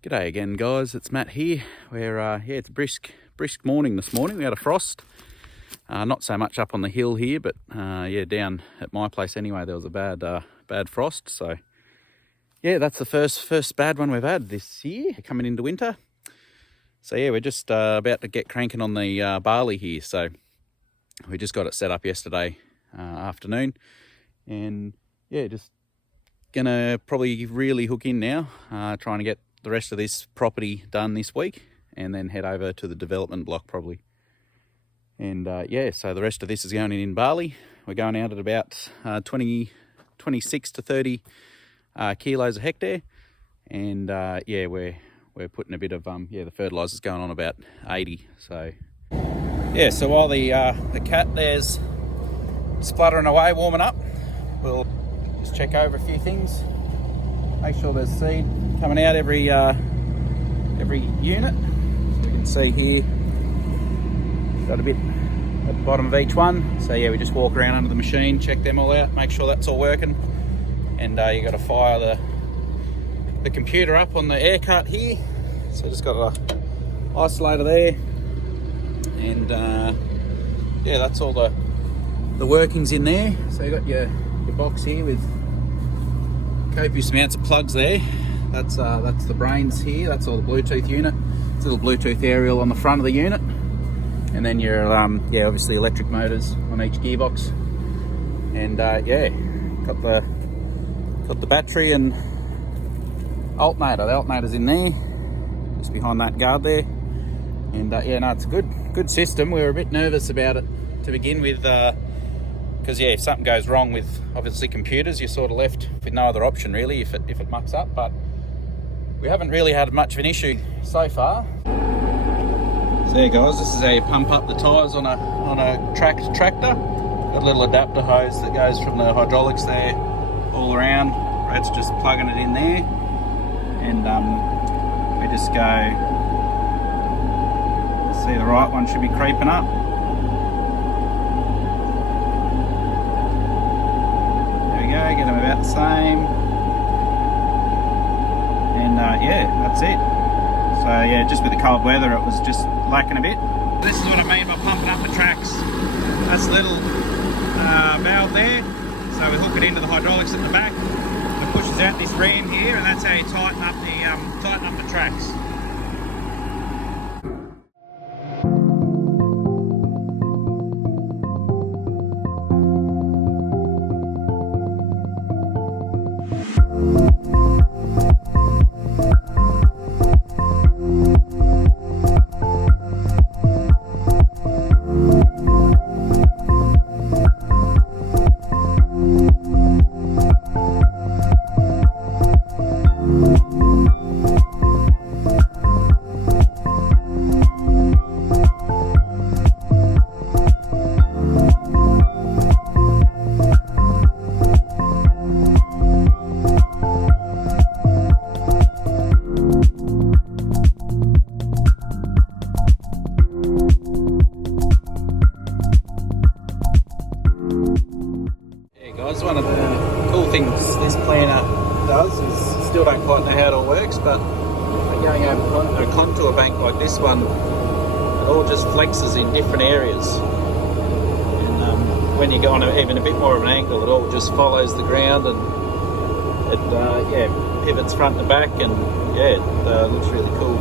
G'day again, guys. It's Matt here. It's a brisk morning this morning. We had a frost. Not so much up on the hill here, but down at my place anyway, there was a bad frost. So yeah, that's the first bad one we've had this year, coming into winter. So yeah, we're just about to get cranking on the barley here. So we just got it set up yesterday afternoon, and yeah, just gonna probably really hook in now, trying to get the rest of this property done this week, and then head over to the development block probably. And so the rest of this is going in barley. We're going out at about 26 to 30 kilos a hectare, and we're putting a bit of the fertilizer's going on about 80. So yeah, so while the cat there's spluttering away warming up, we'll just check over a few things, make sure there's seed coming out every unit. So you can see here, got a bit at the bottom of each one. So yeah, we just walk around under the machine, check them all out, make sure that's all working. And you got to fire the computer up on the air cut here. So just got a isolator there, and that's all the workings in there. So you got your box here with copious amounts of plugs there. That's the brains here. That's all the Bluetooth unit. It's a little Bluetooth aerial on the front of the unit, and then your obviously electric motors on each gearbox. And got the battery and alternator. The alternator's in there, just behind that guard there. And it's a good system. We were a bit nervous about it to begin with, because if something goes wrong with obviously computers, you're sort of left with no other option really if it mucks up. But we haven't really had much of an issue so far. So there, guys, this is how you pump up the tyres on a tractor. Got a little adapter hose that goes from the hydraulics there all around. Brad's just plugging it in there, and we just go. See, the right one should be creeping up. Get them about the same, and that's it. So yeah, just with the cold weather it was just lacking a bit. This is what I mean by pumping up the tracks. That's a little valve there, so we hook it into the hydraulics at the back, and it pushes out this ram here, and that's how you tighten up the tracks. One of the cool things this planter does is, still don't quite know how it all works, but going over a contour bank like this one, it all just flexes in different areas, and when you go on even a bit more of an angle, it all just follows the ground, and it pivots front to back, and it looks really cool.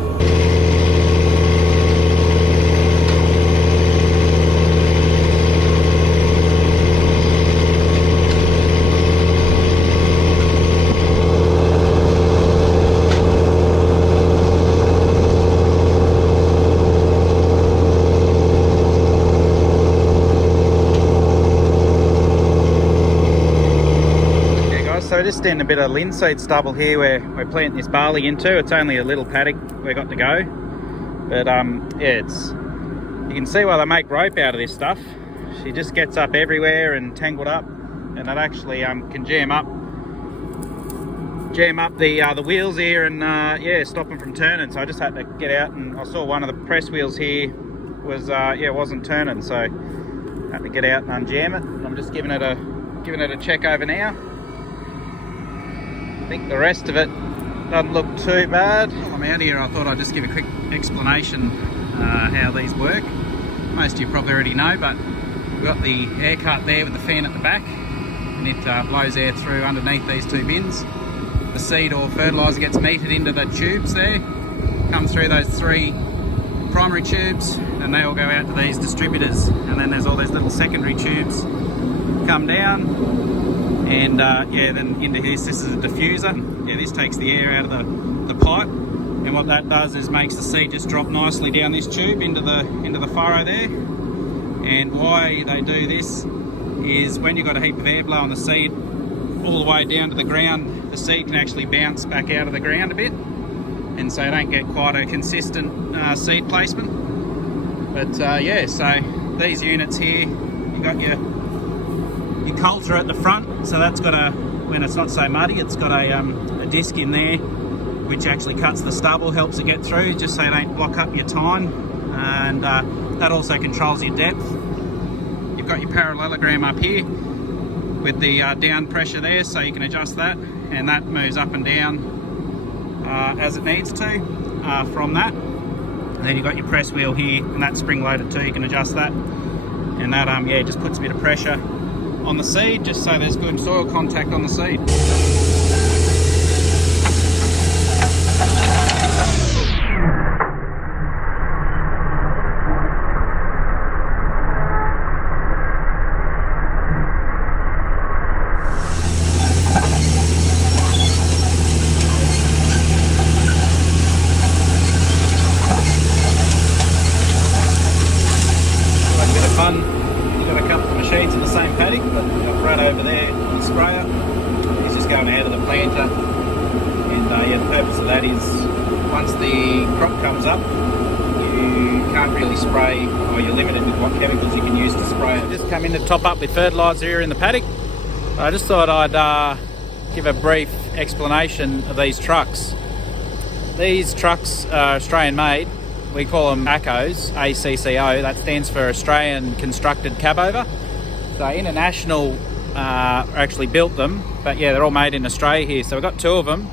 So just in a bit of linseed stubble here where we're planting this barley into. It's only a little paddock we got to go, but you can see why they make rope out of this stuff. She just gets up everywhere and tangled up, and it actually can jam up the wheels here and stop them from turning. So I just had to get out, and I saw one of the press wheels here was wasn't turning, so I had to get out and unjam it. And I'm just giving it a check over now. I think the rest of it Doesn't look too bad. While I'm out here, I thought I'd just give a quick explanation how these work. Most of you probably already know, but we've got the air cut there with the fan at the back, and it blows air through underneath these two bins. The seed or fertiliser gets metered into the tubes there, comes through those three primary tubes, and they all go out to these distributors, and then there's all these little secondary tubes come down, and yeah, then into this is a diffuser. Yeah, this takes the air out of the pipe, and what that does is makes the seed just drop nicely down this tube into the furrow there. And why they do this is when you've got a heap of air blowing the seed all the way down to the ground, the seed can actually bounce back out of the ground a bit, and so you don't get quite a consistent seed placement. But yeah, so these units here, you got your coulter at the front, so that's got a, when it's not so muddy, it's got a disc in there which actually cuts the stubble, helps it get through, just so you don't block up your tine, and that also controls your depth. You've got your parallelogram up here with the down pressure there, so you can adjust that, and that moves up and down as it needs to from that. And then you've got your press wheel here, and that's spring loaded too, you can adjust that, and that yeah, just puts a bit of pressure on the seed, just so there's good soil contact on the seed. Got a couple of machines in the same paddock, but we've got Brad over there on the sprayer. He's just going ahead of the planter, and yeah, the purpose of that is once the crop comes up, you can't really spray, or you're limited with what chemicals you can use to spray it. Just come in to top up with fertiliser here in the paddock. I just thought I'd give a brief explanation of these trucks. These trucks are Australian made. We call them ACCOs, ACCO, that stands for Australian Constructed Cabover. So International actually built them, but yeah, they're all made in Australia here. So we've got two of them.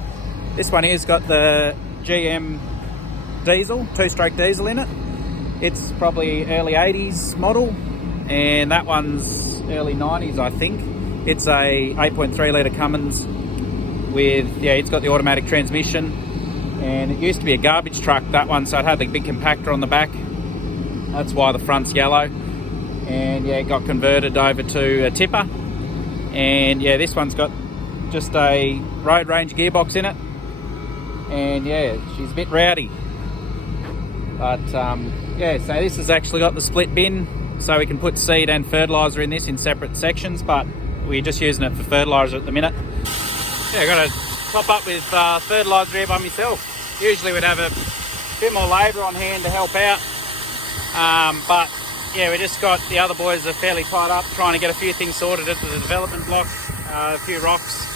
This one here's got the GM diesel, two-stroke diesel in it. It's probably early 80s model, and that one's early 90s, I think. It's a 8.3 litre Cummins with, yeah, it's got the automatic transmission. And it used to be a garbage truck, that one, so it had the big compactor on the back. That's why the front's yellow. And yeah, it got converted over to a tipper. And yeah, this one's got just a road range gearbox in it. And yeah, she's a bit rowdy. But yeah, so this has actually got the split bin, so we can put seed and fertiliser in this in separate sections, but we're just using it for fertiliser at the minute. Yeah, I got to top up with fertiliser here by myself. Usually we'd have a bit more labour on hand to help out, but yeah, we just got the other boys are fairly tied up trying to get a few things sorted at the development block. A few rocks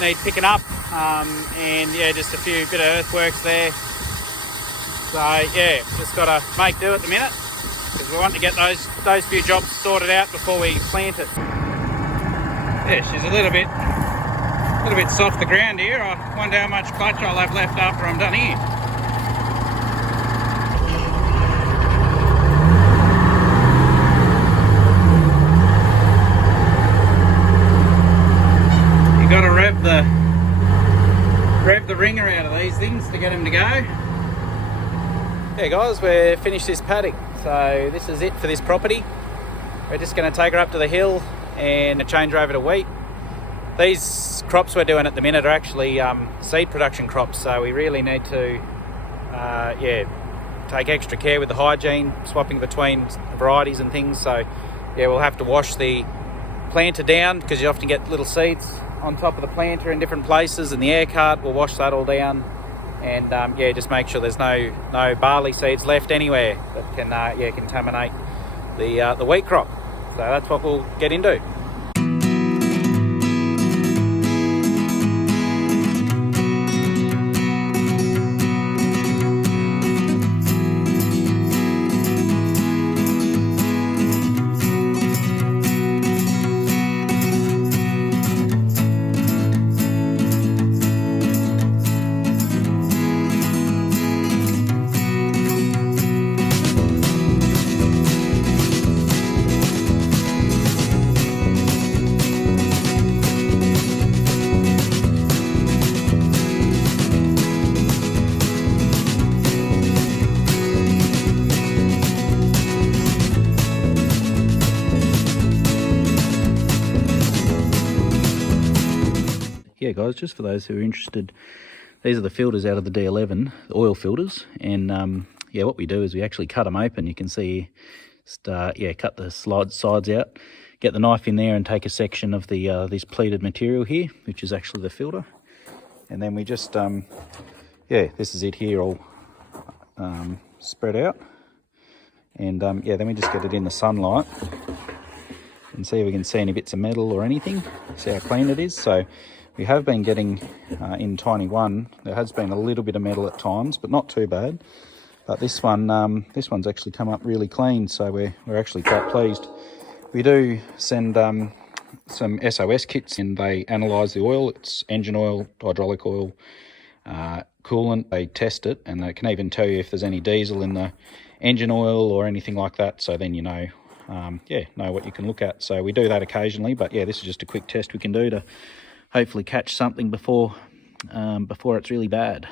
need picking up, and yeah, just a few bit of earthworks there. So yeah, just got to make do at the minute, because we want to get those few jobs sorted out before we plant it. Yeah, she's a little bit soft the ground here. I wonder how much clutch I'll have left after I'm done here. You got to rev the ringer out of these things to get them to go. Yeah guys, we're finished this paddock, so this is it for this property. We're just going to take her up to the hill and change her over to wheat. These crops we're doing at the minute are actually seed production crops, so we really need to yeah, take extra care with the hygiene, swapping between varieties and things. So yeah, we'll have to wash the planter down, because you often get little seeds on top of the planter in different places, and the air cart will wash that all down, and yeah, just make sure there's no barley seeds left anywhere that can yeah, contaminate the wheat crop. So that's what we'll get into. yeah, guys, just for those who are interested, these are the filters out of the D11, the oil filters. And yeah, what we do is we actually cut them open. You can see, yeah, cut the sides out, get the knife in there and take a section of the this pleated material here, which is actually the filter. And then we just, yeah, this is it here all spread out. And yeah, then we just get it in the sunlight and see if we can see any bits of metal or anything, see how clean it is. So we have been getting, in tiny one, there has been a little bit of metal at times, but not too bad. But this one's actually come up really clean, so we're actually quite pleased. We do send some SOS kits, and they analyse the oil. It's engine oil, hydraulic oil, coolant. They test it, and they can even tell you if there's any diesel in the engine oil or anything like that, so then you know, yeah, know what you can look at. So we do that occasionally, but yeah, this is just a quick test we can do to hopefully catch something before it's really bad.